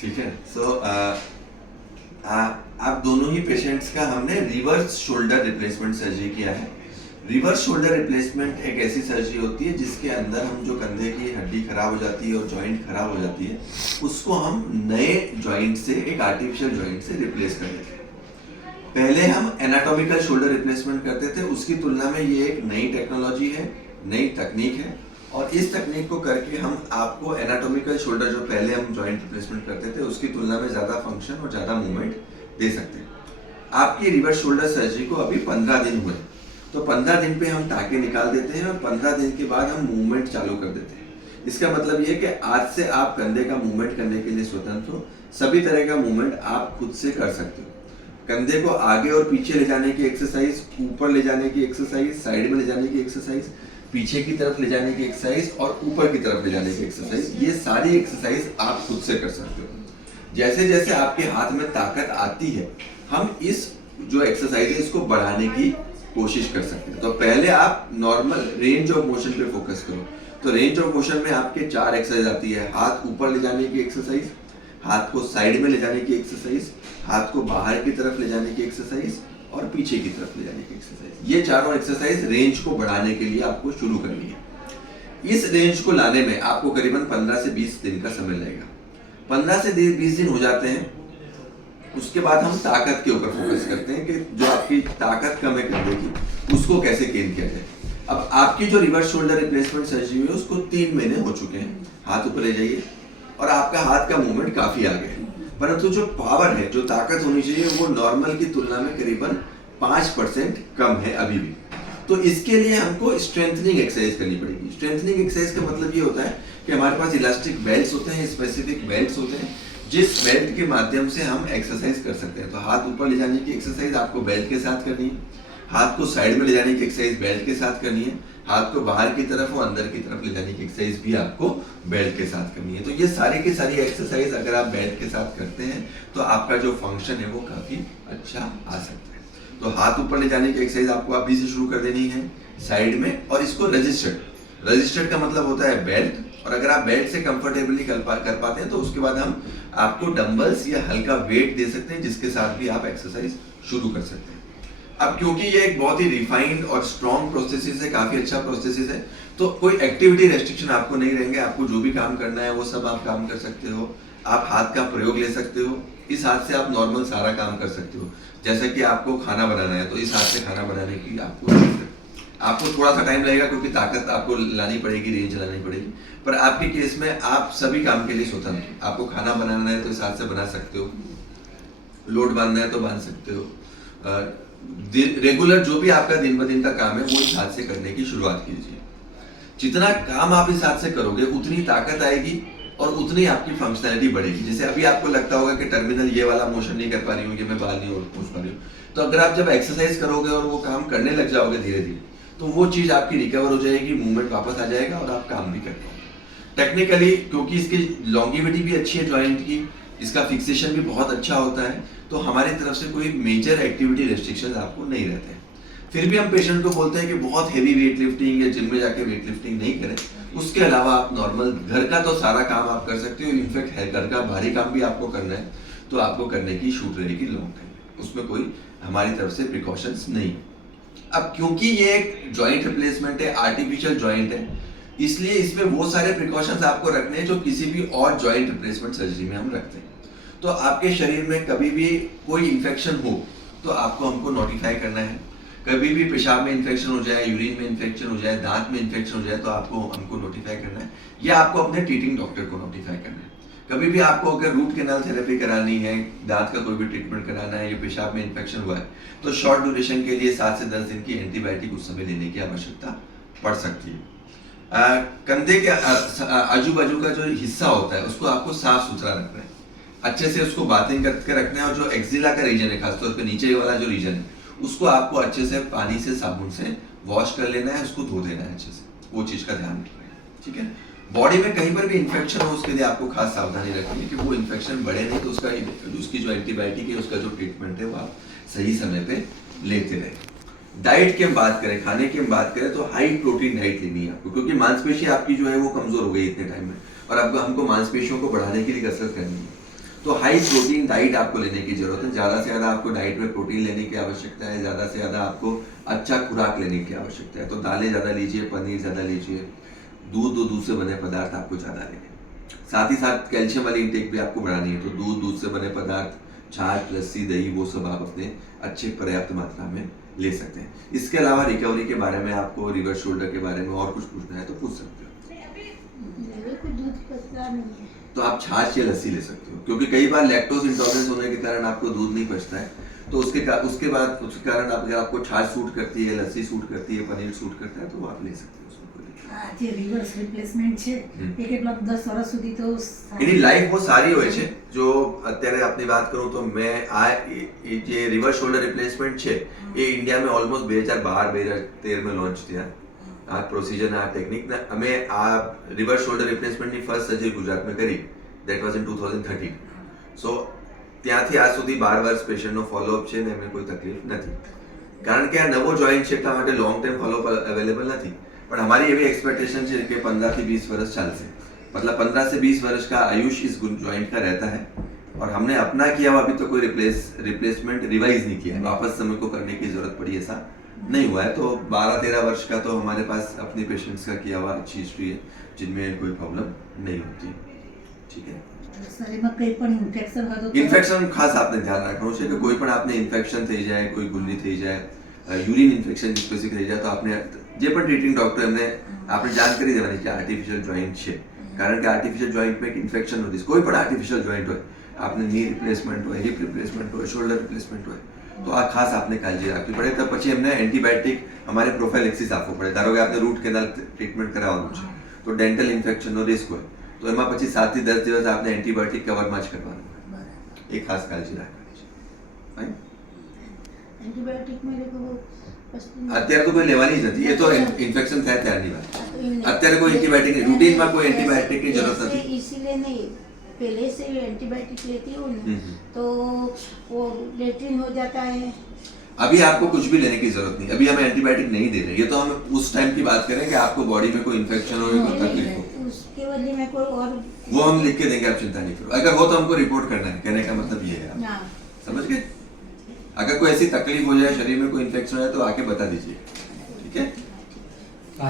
ठीक है। आप दोनों ही पेशेंट्स का हमने रिवर्स शोल्डर रिप्लेसमेंट सर्जरी किया है। रिवर्स शोल्डर रिप्लेसमेंट एक ऐसी सर्जरी होती है जिसके अंदर हम जो कंधे की हड्डी खराब हो जाती है और जॉइंट खराब हो जाती है उसको हम नए जॉइंट से, एक आर्टिफिशियल जॉइंट से रिप्लेस कर देते हैं। पहले हम एनाटॉमिकल शोल्डर रिप्लेसमेंट करते थे, उसकी तुलना में ये एक नई टेक्नोलॉजी है, नई तकनीक है। और इस तकनीक को करके हम आपको एनाटॉमिकल शोल्डर जो पहले हम जॉइंट रिप्लेसमेंट करते थे उसकी तुलना में ज़्यादा फंक्शन और ज़्यादा मूवमेंट दे सकते हैं। आपकी रिवर्स शोल्डर सर्जरी को अभी 15 दिन हुए, तो 15 दिन पे हम टाँके निकाल देते हैं और 15 दिन के बाद हम मूवमेंट चालू कर देते हैं। इसका मतलब ये कि आज से आप कंधे का मूवमेंट करने के लिए स्वतंत्र हो। सभी तरह का मूवमेंट आप खुद से कर सकते हो। कंधे को आगे और पीछे ले जाने की एक्सरसाइज, ऊपर ले जाने की एक्सरसाइज, साइड में ले जाने की एक्सरसाइज, पीछे की तरफ ले जाने की एक्सरसाइज और ऊपर की तरफ ले जाने की एक्सरसाइज, ये सारी एक्सरसाइज आप खुद से कर सकते हो। जैसे जैसे आपके हाथ में ताकत आती है हम इस जो एक्सरसाइज है इसको बढ़ाने की कोशिश कर सकते हैं। तो पहले आप नॉर्मल रेंज ऑफ मोशन पे फोकस करो। तो रेंज ऑफ मोशन में आपके 4 एक्सरसाइज आती है। हाथ ऊपर ले जाने की एक्सरसाइज, हाथ को साइड में ले जाने की एक्सरसाइज, हाथ को बाहर की तरफ ले जाने की एक्सरसाइज और पीछे की तरफ ले जाने की एक्सरसाइज। ये चारों एक्सरसाइज रेंज को बढ़ाने के लिए आपको शुरू करनी है। इस रेंज को लाने में आपको करीबन 15 से 20 दिन का समय लगेगा। 15 से 20 दिन हो जाते हैं, उसके बाद हम ताकत के ऊपर फोकस करते हैं कि जो आपकी ताकत कम है कंधे की उसको कैसे गेन किया जाए। अब आपकी जो रिवर्स शोल्डर रिप्लेसमेंट सर्जरी हुई है उसको 3 महीने हो चुके हैं। हाथ ऊपर ले जाइए और आपका हाथ का मूवमेंट काफी आगे है, परंतु जो पावर है, जो ताकत होनी चाहिए वो नॉर्मल की तुलना में करीबन 5% कम है अभी भी। तो इसके लिए हमको स्ट्रेंथनिंग एक्सरसाइज करनी पड़ेगी। स्ट्रेंथनिंग एक्सरसाइज का मतलब ये होता है कि हमारे पास इलास्टिक बेल्ट्स होते हैं, स्पेसिफिक बेल्ट्स होते हैं जिस बेल्ट के माध्यम से हम एक्सरसाइज कर सकते हैं। तो हाथ ऊपर ले जाने की एक्सरसाइज आपको बेल्ट के साथ करनी है, हाथ को साइड में ले जाने की एक्सरसाइज बेल्ट के साथ करनी है, हाथ को बाहर की तरफ और अंदर की तरफ ले जाने की एक्सरसाइज भी आपको बेल्ट के साथ करनी है। तो ये सारी की सारी एक्सरसाइज अगर आप बेल्ट के साथ करते हैं तो आपका जो फंक्शन है वो काफी अच्छा आ सकता है। तो हाथ ऊपर ले जाने की एक्सरसाइज आपको अभी से शुरू कर देनी है साइड में, और इसको रजिस्टर्ड का मतलब होता है बेल्ट। और अगर आप बेल्ट से कंफर्टेबली कर पाते हैं तो उसके बाद हम आपको डंबल्स या हल्का वेट दे सकते हैं जिसके साथ भी आप एक्सरसाइज शुरू कर सकते हैं। अब क्योंकि ये एक बहुत ही रिफाइंड और स्ट्रॉन्ग प्रोसेस है, काफी अच्छा प्रोसेस है, तो कोई एक्टिविटी रेस्ट्रिक्शन आपको नहीं रहेंगे। आपको जो भी काम करना है वो सब आप काम कर सकते हो। आप हाथ का प्रयोग ले सकते हो, इस हाथ से आप नॉर्मल सारा काम कर सकते हो। जैसे कि आपको खाना बनाना है तो इस हाथ से खाना बनाने की आपको थोड़ा सा टाइम लगेगा क्योंकि ताकत आपको लानी पड़ेगी, रेंज लानी पड़ेगी, पर आपके केस में आप सभी काम के लिए स्वतंत्र। आपको खाना बनाना है तो इस हाथ से बना सकते हो, लोड बांधना है तो बांध सकते हो। रेगुलर जो भी आपका दिन ब दिन का काम है वो इस हाथ से करने की शुरुआत कीजिए। जितना काम आप इस हाथ से करोगे उतनी ताकत आएगी और उतनी आपकी फंक्शनैलिटी बढ़ेगी। जैसे अभी आपको लगता होगा कि टर्मिनल ये वाला मोशन नहीं कर पा रही हूँ, ये मैं बाल नहीं उठ पा रही हूँ, तो अगर आप जब एक्सरसाइज करोगे और वो काम करने लग जाओगे धीरे धीरे तो वो चीज आपकी रिकवर हो जाएगी, मूवमेंट वापस आ जाएगा और आप काम भी कर पाओगे। टेक्निकली क्योंकि इसकी लॉन्गिविटी भी अच्छी है जॉइंट की, इसका फिक्सेशन भी बहुत अच्छा होता है, तो हमारी तरफ से कोई मेजर एक्टिविटी रेस्ट्रिक्शन आपको नहीं रहते हैं। फिर भी हम पेशेंट को बोलते हैं कि बहुत हेवी वेट लिफ्टिंग या जिम में जाके वेट लिफ्टिंग नहीं करें। उसके अलावा आप नॉर्मल घर का तो सारा काम आप कर सकते हो। इनफैक्ट घर का भारी काम भी आपको करना है तो आपको करने की छूट रहेगी लॉन्ग टाइम में, उसमें कोई हमारी तरफ से प्रिकॉशंस नहीं। अब क्योंकि ये एक जॉइंट रिप्लेसमेंट है, आर्टिफिशियल जॉइंट है, इसलिए इसमें वो सारे प्रिकॉशंस आपको रखने हैं जो किसी भी और जॉइंट रिप्लेसमेंट सर्जरी में हम रखते हैं। तो आपके शरीर में कभी भी कोई इन्फेक्शन हो तो आपको हमको नोटिफाई करना है। कभी भी पेशाब में इन्फेक्शन हो जाए, यूरिन में इन्फेक्शन हो जाए, दांत में इन्फेक्शन हो जाए तो आपको हमको नोटिफाई करना है या आपको अपने ट्रीटिंग डॉक्टर को नोटिफाई करना है। कभी भी आपको अगर रूट कैनाल थेरेपी करानी है, दांत का कोई भी ट्रीटमेंट कराना है या पेशाब में इन्फेक्शन हुआ है तो शॉर्ट ड्यूरेशन के लिए 7 से 10 दिन की एंटीबायोटिक उस समय लेने की आवश्यकता पड़ सकती है। कंधे के आजू बाजू का जो हिस्सा होता है उसको आपको साफ सुथरा रखना है, अच्छे से उसको बाथिंग करके रखना है। और जो एक्सिला का रीजन है, खासतौर पे नीचे वाला जो रीजन है, उसको आपको अच्छे से पानी से, साबुन से वॉश कर लेना है, उसको धो देना है अच्छे से, वो चीज का ध्यान रखना है। ठीक है। बॉडी में कहीं पर भी इन्फेक्शन हो उसके लिए आपको खास सावधानी रखनी है कि वो इन्फेक्शन बढ़े नहीं, तो उसकी जो एंटीबायोटिक है, उसका जो ट्रीटमेंट है वो आप सही समय पे लेते रहे। डाइट की हम बात करें, खाने की हम बात करें तो हाई प्रोटीन डाइट लेनी है आपको, क्योंकि मांसपेशी आपकी जो है वो कमजोर हो गई इतने टाइम में और अब हमको मांसपेशियों को बढ़ाने के लिए कसरत करनी है। तो हाई प्रोटीन डाइट आपको लेने की जरूरत है। ज़्यादा से ज़्यादा आपको डाइट में प्रोटीन लेने की आवश्यकता है, ज़्यादा से ज़्यादा आपको अच्छा खुराक लेने की आवश्यकता है। तो दालें ज़्यादा लीजिए, पनीर ज़्यादा लीजिए, दूध से बने पदार्थ आपको ज़्यादा लेने हैं। साथ ही साथ कैल्शियम वाली इंटेक भी आपको बढ़ानी है, तो दूध से बने पदार्थ, छाछ, लस्सी, दही, वो सब आप अपने अच्छे पर्याप्त मात्रा में ले सकते हैं। इसके अलावा रिकवरी के बारे में आपको रिवर्स शोल्डर के बारे में और कुछ पूछना है तो पूछ सकते हो। मेरे को दूध पचता नहीं है। तो आप छाछ या लस्सी ले सकते हो, क्योंकि कई बार लैक्टोज इंटॉलरेंस होने के कारण आपको दूध नहीं पचता है, तो उसके कारण अगर आपको छाछ सूट करती है, लस्सी सूट करती है, पनीर सूट करता है, तो वो आप ले सकते हो। उसमें कोई दिक्कत આ જે રિવર્સ રિપ્લેસમેન્ટ છે એ કેટલા 10 વર્ષ સુધી તો એની લાઈફ બહુ સારી હોય છે। જો અત્યારે આપની વાત કરું તો मैं જે રિવર્સ શોલ્ડર રિપ્લેસમેન્ટ છે એ ઇન્ડિયામાં ઓલમોસ્ટ 2012-2013 में लॉन्च થયા। આ પ્રોસિજર આ ટેકનિક ને અમે આ રિવર્સ શોલ્ડર રિપ્લેસમેન્ટની ફર્સ્ટ સર્જરી ગુજરાતમાં કરી, ધેટ વોઝ ઇન 2013। સો ત્યાંથી આજ સુધી 12 વર્ષ પેશન્ટનો ફોલોઅપ છે ને એમને કોઈ તકલીફ નથી, કારણ કે આ નવો જોઈન્ટ છે એટલા માટે લોંગ ટર્મ ફોલોઅપ અવેલેબલ નથી। पर हमारी ये भी एक्सपेक्टेशन है कि 15 से 20 वर्ष चल से, मतलब 15 से 20 वर्ष का आयुष इस जॉइंट का रहता है। और हमने अपना किया हुआ अभी तो कोई रिप्लेसमेंट रिवाइज नहीं किया है, वापस समय को करने की जरूरत पड़ी ऐसा नहीं हुआ है। तो 12-13 वर्ष का तो हमारे पास अपने पेशेंट्स का किया हुआ अच्छी हिस्ट्री है, जिनमें कोई प्रॉब्लम नहीं होती। ठीक है। શરીરમાં કંઈ પણ ઇન્ફેક્શન હોય તો ઇન્ફેક્શન ખાસ આપને ધ્યાન રાખવાનું છે કે કોઈ પણ આપને ઇન્ફેક્શન થઈ જાય, કોઈ ગુલ્લી થઈ જાય, યુરિન ઇન્ફેક્શન સ્પેસિફિક થઈ જાય, તો આપણે જે પણ ટ્રીટિંગ ડોક્ટર એમને આપણે જાણ કરી દેવાની કે આર્ટિફિશિયલ જોઈન્ટ છે, કારણ કે આર્ટિફિશિયલ જોઈન્ટમાં એક ઇન્ફેક્શન હોતી, કોઈ પણ આર્ટિફિશિયલ જોઈન્ટ હોય, આપને ની રિપ્લેસમેન્ટ હોય, હિપ રિપ્લેસમેન્ટ હોય, શોલ્ડર રિપ્લેસમેન્ટ હોય, તો આ ખાસ આપને કાળજી રાખવી પડે। તો પછી એમને એન્ટીબાયોટિક અમારે પ્રોફાઇલેક્સિસ આપવું પડે। ધારો કે આપણે રૂટ કેનાલ ટ્રીટમેન્ટ કરાવવાનું છે તો ડેન્ટલ ઇન્ફેક્શનનો રિસ્ક હોય, તો એમાં પછી 7 થી 10 દિવસ આપણે એન્ટીબાયોટિક કવરમાં જ કરવાનું હોય, એ ખાસ કાળજી રાખવાની છે। Fine? એન્ટીબાયોટિક મેરે કો અત્યારે તો કોઈ લેવાની જ નથી, એ તો ઇન્ફેક્શન થાય ત્યારની વાત। અત્યારે કોઈ એન્ટીબાયોટિક રૂટીનમાં કોઈ એન્ટીબાયોટિકની જરૂરત નથી। इसीलिए नहीं, पहले से ही एंटीबायोटिक लेती हूँ ना तो वो लेट्रिन हो जाता है। अभी आपको कुछ भी लेने की जरूरत नहीं, अभी हम एंटीबायोटिक नहीं दे रहे। ये तो हम उस टाइम की बात करें कि आपको बॉडी में कोई इन्फेक्शन हो या कोई तकलीफ हो, उसके बदले में कोई और वो हम लिख के देंगे, आप चिंता नहीं करो। अगर हो तो हमको रिपोर्ट करना है, कहने का मतलब ये है। आप हाँ। समझ गए? अगर कोई ऐसी तकलीफ हो जाए, शरीर में कोई इन्फेक्शन है, तो आके बता दीजिए।